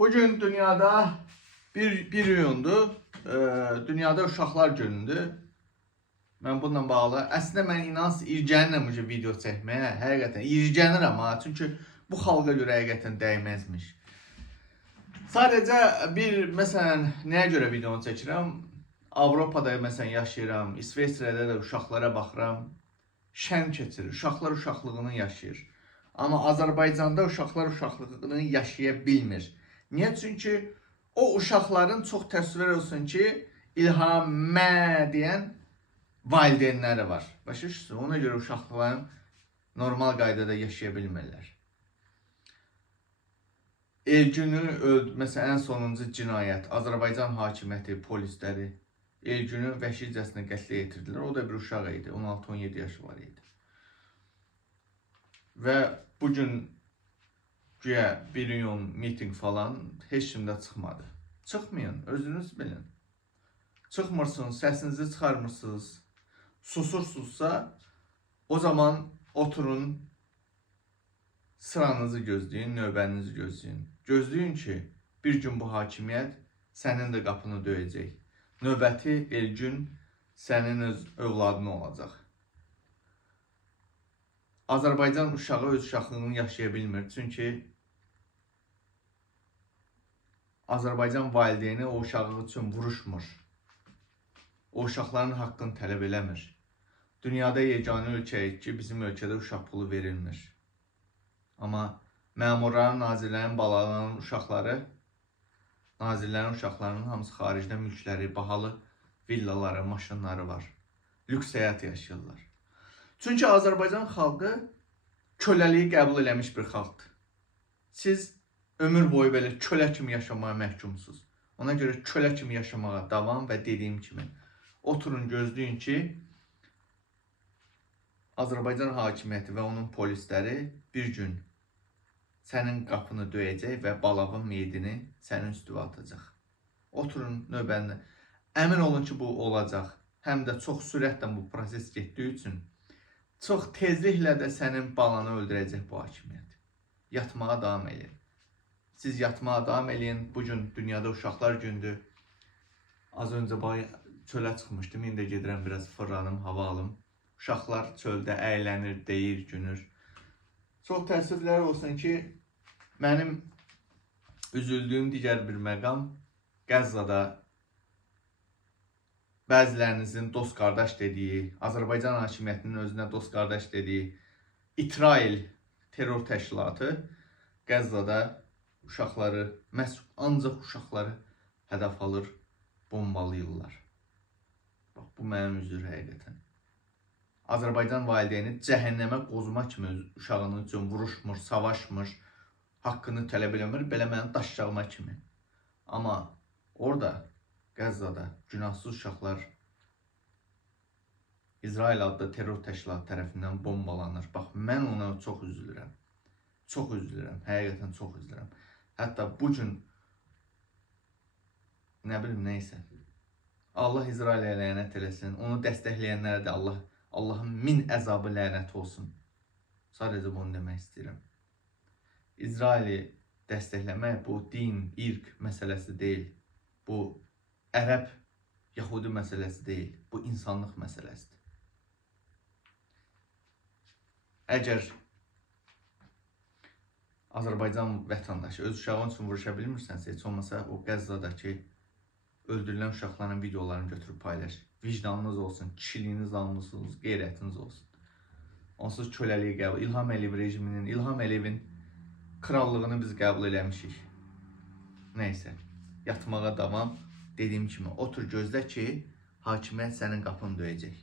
Bugün dünyada bir iyundur. Dünyada uşaqlar günüdür. Mən bununla bağlı, əslində mən inans irgənirəm bu video çəkməyə, həqiqətən irgənirəm ha, çünki bu xalqa görə həqiqətən dəyməzmiş. Sadəcə məsələn, nəyə görə videonu çəkirəm? Avropada məsələn yaşayıram, İsveçrədə də uşaqlara baxıram, şən keçirir, uşaqlar uşaqlığını yaşayır. Amma Azərbaycanda uşaqlar uşaqlığını yaşaya bilmir. Niyə? Çünki o uşaqların çox təsvir olsun ki, İlhamə deyən valideynləri var. Başa düşürsünüz? Ona görə uşaqların normal qaydada yaşaya bilmirlər. Elgünü məsələn, ən sonuncu cinayət, Azərbaycan hakimiyyəti, polisləri Elgünü vəhşicəsinə qətlə yetirdilər. O da bir uşaq idi, 16-17 yaşı var idi. Və bugün güya 1 iyun miting falan heç kimdə çıxmadı. Çıxmayın, özünüz bilin. Çıxmırsınız, səsinizi çıxarmırsınız, susursunuzsa o zaman oturun, sıranızı gözləyin, növbənizi gözləyin. Gözləyin ki, bir gün bu hakimiyyət sənin də qapını döyəcək. Növbəti Elgün sənin öz övladın olacaq. Azərbaycan uşağı öz uşaqlığını yaşaya bilmir. Çünki Azərbaycan valideyni o uşağı üçün vuruşmur. O uşaqların haqqını tələb eləmir. Dünyada yeganə ölkəyik ki, bizim ölkədə uşaq pulu verilmir. Amma məmurların, nazirlərin, balalarının uşaqları, nazirlərin uşaqlarının hamısı xaricdə mülkləri, bahalı villaları, maşınları var. Lüks həyat yaşayırlar. Çünki Azərbaycan xalqı köləliyi qəbul eləmiş bir xalqdır. Siz ömür boyu belə kölə kimi yaşamaya məhkumsuz. Ona görə kölə kimi yaşamağa davam və dediyim kimi oturun, gözləyin ki, Azərbaycan hakimiyyəti və onun polisləri bir gün sənin qapını döyəcək və balavın meyidini sənin üstüvə atacaq. Oturun növbəni. Əmin olun ki, bu olacaq. Həm də çox sürətlə bu proses getdiyi üçün çox tezliklə də sənin balanı öldürəcək bu hakimiyyət. Yatmağa davam edin. Siz yatmağa davam edin. Bugün dünyada uşaqlar gündür. Az öncə çölə çıxmışdım. İndi gedirəm biraz fırlanım, hava alım. Uşaqlar çöldə əylənir, deyir, günür. Çox təəssüflər olsun ki, mənim üzüldüyüm digər bir məqam Qəzzada bəzilərinizin dost qardaş dediyi, Azərbaycan hakimiyyətinin özünə dost qardaş dediyi İsrail terror təşkilatı Qəzzada uşaqları, ancaq uşaqları hədəf alır, bombalayırlar. Bax, bu mənim üzür həqiqətən. Azərbaycan valideyni cəhənnəmə qozma kimi uşağının üçün vuruşmur, savaşmır, haqqını tələb eləmir, belə mənim daşacağıma kimi. Amma orada, Qəzzada günahsız uşaqlar İsrail adlı terror təşkilatı tərəfindən bombalanır. Bax, mən ona çox üzülürəm. Çox üzülürəm, həqiqətən çox üzülürəm. Hətta bugün, nə bilim, neysə. Allah İsrailə lənət eləsin, onu dəstəkləyənlərə də Allahın min əzabı lənət olsun. Sadəcə bunu demək istəyirəm. İsraili dəstəkləmək bu din, irq məsələsi deyil. Bu ərəb, yahudi məsələsi deyil. Bu insanlıq məsələsidir. Əgər Azərbaycan vətəndaşı öz uşağın üçün vuruşa bilmirsənsə, heç olmasa o Qəzzadakı öldürülən uşaqların videolarını götürüb paylaş. Vicdanınız olsun, kişiliyiniz almışsınız, qeyrətiniz olsun. Onsuz köləliyi qəbul, İlham Əliyev rejiminin, İlham Əliyevin krallığını biz qəbul eləmişik. Neysə, yatmağa davam. Dediyim kimi, otur gözlə ki, hakimiyyət sənin qapını döyəcək.